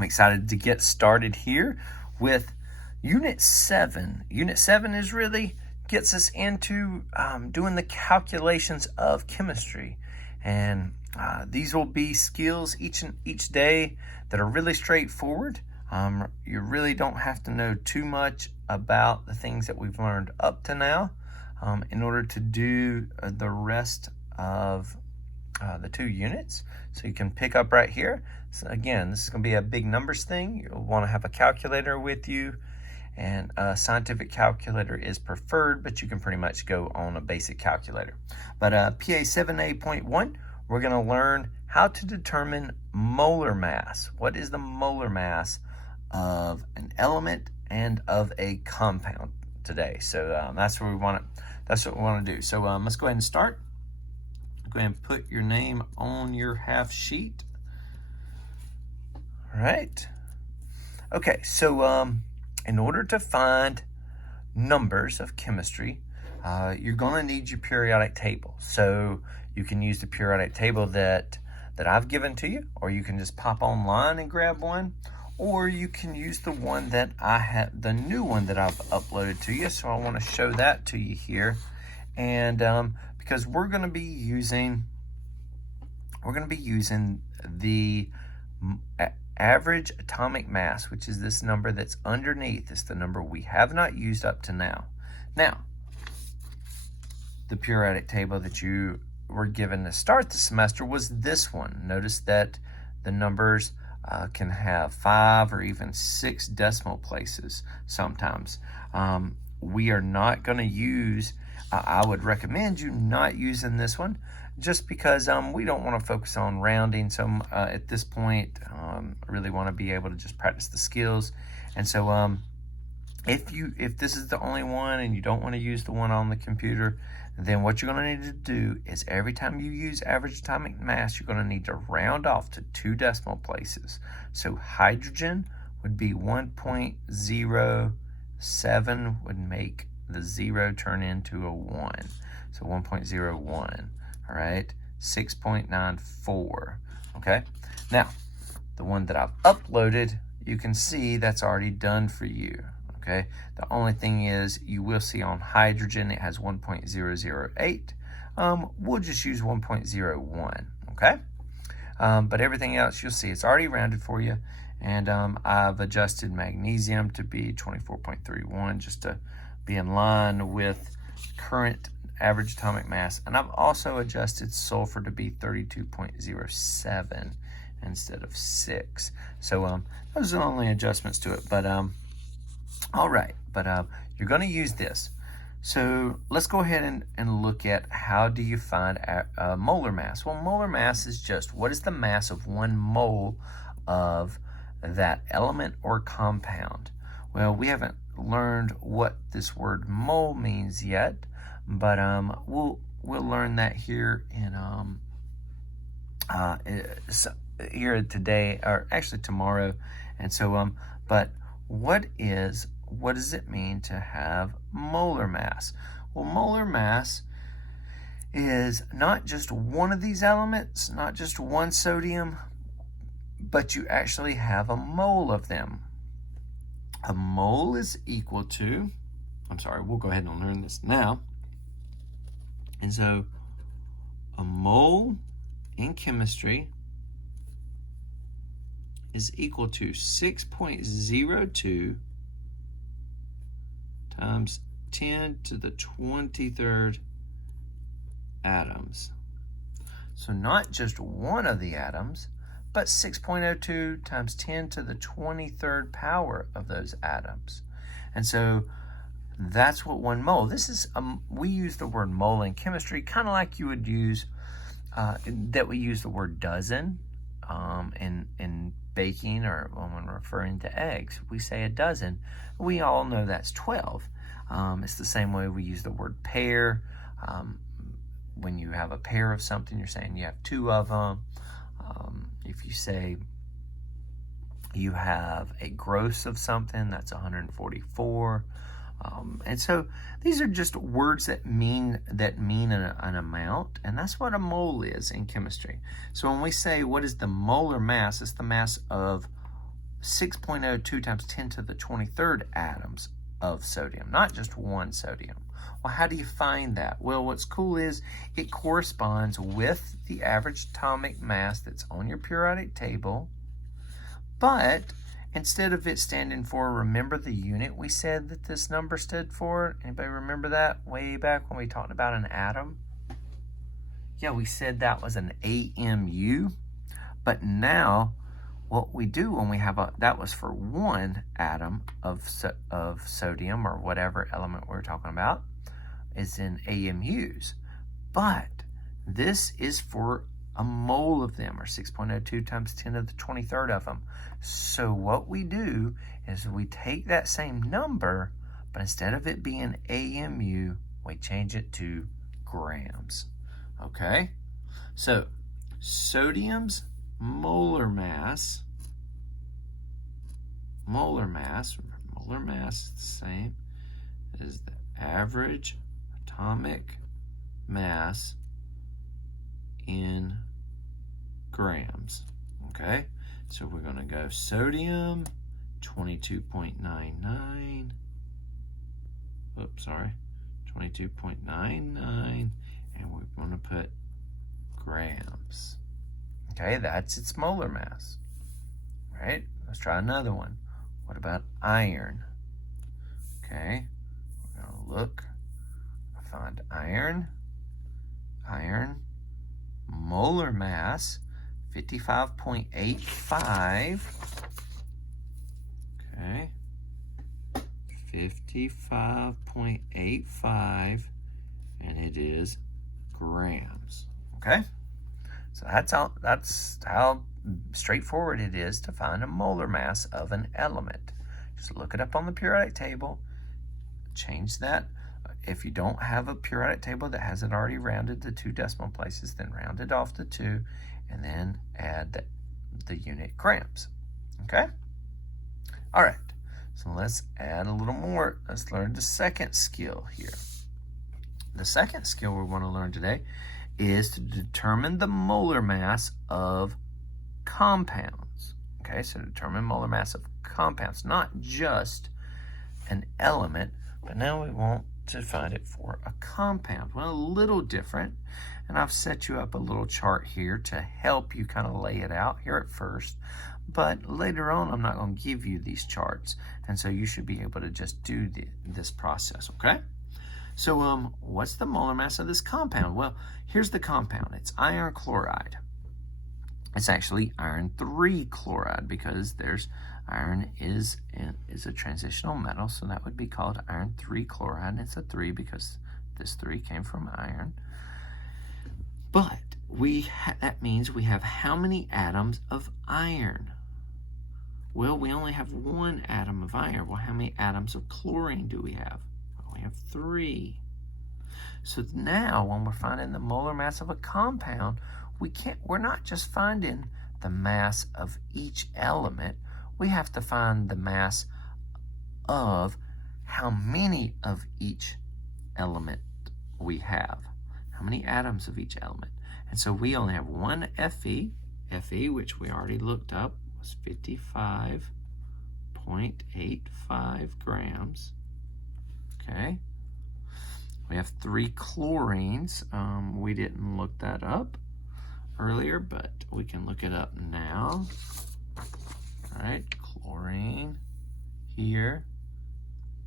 I'm excited to get started here with Unit 7. Unit 7 is really gets us into doing the calculations of chemistry. And these will be skills each day that are really straightforward. You really don't have to know too much about the things that we've learned up to now in order to do the rest of the 2 units. So you can pick up right here. So again, this is going to be a big numbers thing. You'll want to have a calculator with you, and a scientific calculator is preferred, but you can pretty much go on a basic calculator. But PA 7a.1, we're going to learn how to determine molar mass. What is the molar mass of an element and of a compound today? So that's what we want to do. So let's go ahead and start. Go ahead and put your name on your half sheet. All right. Okay, so in order to find numbers of chemistry, you're going to need your periodic table. So you can use the periodic table that I've given to you, or you can just pop online and grab one, or you can use the one that I have, the new one that I've uploaded to you. So I want to show that to you here, and because we're going to be using the average atomic mass, which is this number that's underneath. It's the number we have not used up to now. Now, the periodic table that you were given to start the semester was this one. Notice that the numbers can have 5 or even 6 decimal places sometimes. We are not going to use, I would recommend you not using this one, just because we don't want to focus on rounding. So at this point, I really want to be able to just practice the skills. And so if this is the only one and you don't want to use the one on the computer, then what you're going to need to do is every time you use average atomic mass, you're going to need to round off to 2 decimal places. So hydrogen would be 1.07 would make the 0 turn into a 1. So 1.01. All right, 6.94. Okay, now the one that I've uploaded, you can see that's already done for you. Okay, the only thing is you will see on hydrogen it has 1.008. We'll just use 1.01. Okay, but everything else you'll see it's already rounded for you, and I've adjusted magnesium to be 24.31 just to be in line with current average atomic mass, and I've also adjusted sulfur to be 32.07 instead of 6. So those are the only adjustments to it. But all right, but you're going to use this. So let's go ahead and look at how do you find molar mass. Well, molar mass is just what is the mass of 1 mole of that element or compound. Well, we haven't learned what this word mole means yet, but we'll learn that here in here today, or actually tomorrow. And so but what does it mean to have molar mass? Well, molar mass is not just one of these elements, not just one sodium, but you actually have a mole of them. A mole is equal to, we'll go ahead and learn this now. And so a mole in chemistry is equal to 6.02 times 10 to the 23rd atoms. So not just one of the atoms, but 6.02 times 10 to the 23rd power of those atoms. And so that's what 1 mole. This is, we use the word mole in chemistry, kind of like you would use, that we use the word dozen in baking, or when referring to eggs. We say a dozen. We all know that's 12. It's the same way we use the word pair. When you have a pair of something, you're saying you have 2 of them. If you say you have a gross of something, that's 144. And so these are just words that mean an amount, and that's what a mole is in chemistry. So when we say what is the molar mass, it's the mass of 6.02 times 10 to the 23rd atoms of sodium, not just one sodium. Well, how do you find that? Well, what's cool is it corresponds with the average atomic mass that's on your periodic table, but instead of it standing for, remember the unit we said that this number stood for? Anybody remember that way back when we talked about an atom? Yeah, we said that was an AMU, but now what we do when we have that was for one atom of sodium or whatever element we're talking about is in AMUs. But this is for a mole of them, or 6.02 times 10 to the 23rd of them. So what we do is we take that same number, but instead of it being AMU, we change it to grams. Okay? So sodium's molar mass is the same as the average atomic mass in grams. Okay, so we're going to go sodium 22.99. Oops, sorry, 22.99, and we're going to put grams. Okay, that's its molar mass. Right? Let's try another one. What about iron? Okay, we're going to look, find iron. Iron molar mass 55.85. Okay, 55.85, and it is grams. Okay, so that's how straightforward it is to find a molar mass of an element. Just look it up on the periodic table, change that. If you don't have a periodic table that has it already rounded to 2 decimal places, then round it off to 2, and then add the unit grams. Okay? All right, so let's add a little more. Let's learn the second skill here. The second skill we want to learn today is to determine the molar mass of compounds. Okay, so determine molar mass of compounds, not just an element, but now we want to find it for a compound. Well, a little different, and I've set you up a little chart here to help you kind of lay it out here at first, but later on I'm not going to give you these charts, and so you should be able to just do this process, okay? So what's the molar mass of this compound? Well, here's the compound. It's iron chloride. It's actually iron 3 chloride because iron is a transitional metal, so that would be called iron 3 chloride. And it's a 3 because this 3 came from iron. But that means we have how many atoms of iron? Well, we only have 1 atom of iron. Well, how many atoms of chlorine do we have? Well, we have 3. So now when we're finding the molar mass of a compound, we're not just finding the mass of each element, we have to find the mass of how many of each element we have. How many atoms of each element. And so we only have 1 Fe. Fe, which we already looked up, was 55.85 grams. Okay. We have 3 chlorines. We didn't look that up earlier, but we can look it up now. All right, chlorine here,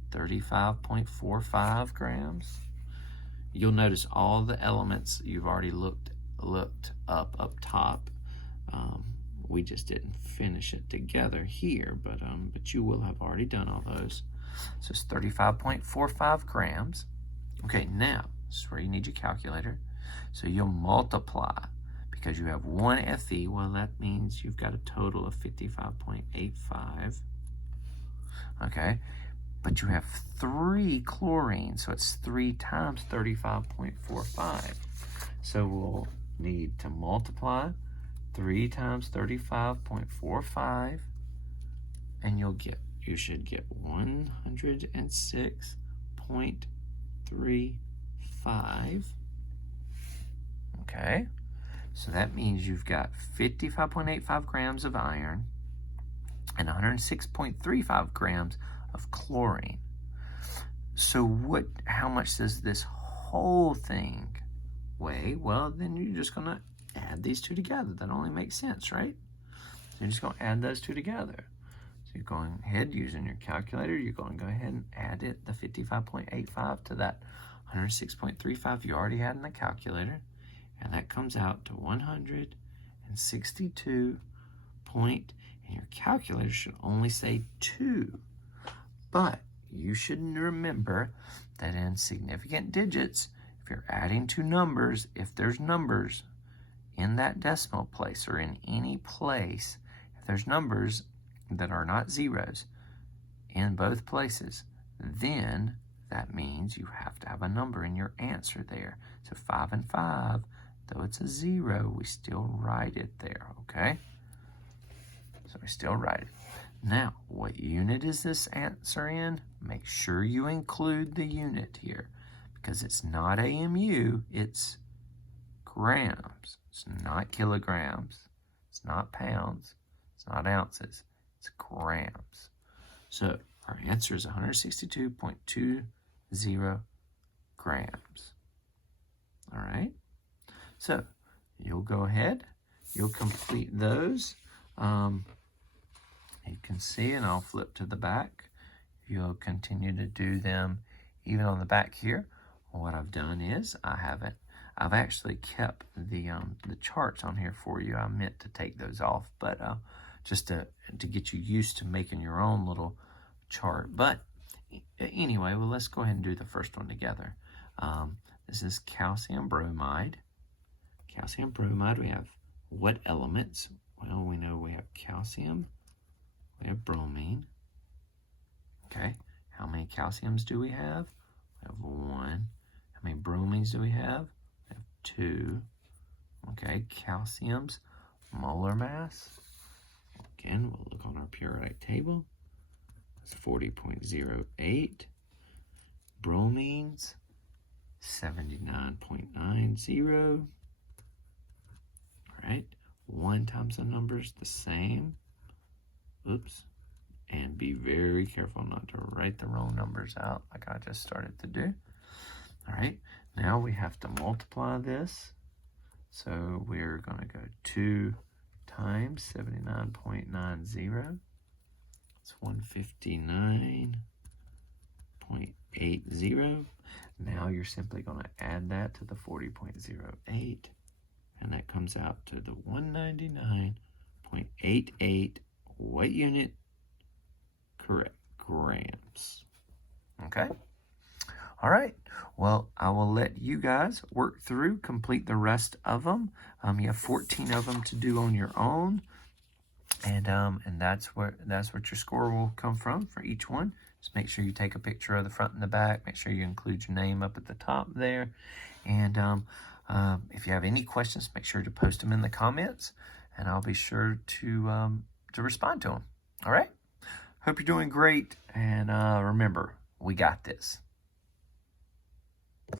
35.45 grams. You'll notice all the elements you've already looked up top. We just didn't finish it together here, but you will have already done all those. So it's 35.45 grams. Okay, now this is where you need your calculator. So you'll multiply. Because you have 1 Fe, well, that means you've got a total of 55.85. Okay, but you have 3 chlorine, so it's 3 times 35.45. So we'll need to multiply 3 times 35.45, and you should get 106.35. Okay. So that means you've got 55.85 grams of iron, and 106.35 grams of chlorine. So how much does this whole thing weigh? Well, then you're just going to add these two together. That only makes sense, right? So you're just going to add those two together. So you're going ahead, using your calculator, you're going to go ahead and add the 55.85 to that 106.35 you already had in the calculator. And that comes out to 162 point, and your calculator should only say 2. But you should remember that in significant digits, if you're adding two numbers, if there's numbers in that decimal place or in any place, if there's numbers that are not zeros in both places, then that means you have to have a number in your answer there. So 5 and 5, though it's a 0, we still write it there, okay? So we still write it. Now, what unit is this answer in? Make sure you include the unit here, because it's not AMU, it's grams. It's not kilograms. It's not pounds. It's not ounces. It's grams. So our answer is 162.20 grams. All right? So you'll go ahead, you'll complete those. You can see, and I'll flip to the back. You'll continue to do them even on the back here. What I've done is I've actually kept the charts on here for you. I meant to take those off, but just to get you used to making your own little chart. But anyway, well, let's go ahead and do the first one together. This is calcium bromide. Calcium bromide, we have what elements? Well, we know we have calcium, we have bromine. Okay, how many calciums do we have? We have 1. How many bromines do we have? We have 2. Okay, calcium's molar mass. Again, we'll look on our periodic table. That's 40.08. Bromines, 79.90. All right, 1 times the numbers the same. Oops. And be very careful not to write the wrong numbers out like I just started to do. All right, now we have to multiply this. So we're going to go 2 times 79.90. It's 159.80. Now you're simply going to add that to the 40.08. And that comes out to the 199.88. What unit? Correct, grams. Okay. All right. Well, I will let you guys work through, complete the rest of them. You have 14 of them to do on your own, and that's what your score will come from for each one. Just make sure you take a picture of the front and the back. Make sure you include your name up at the top there, and if you have any questions, make sure to post them in the comments, and I'll be sure to respond to them. All right. Hope you're doing great, and remember, we got this.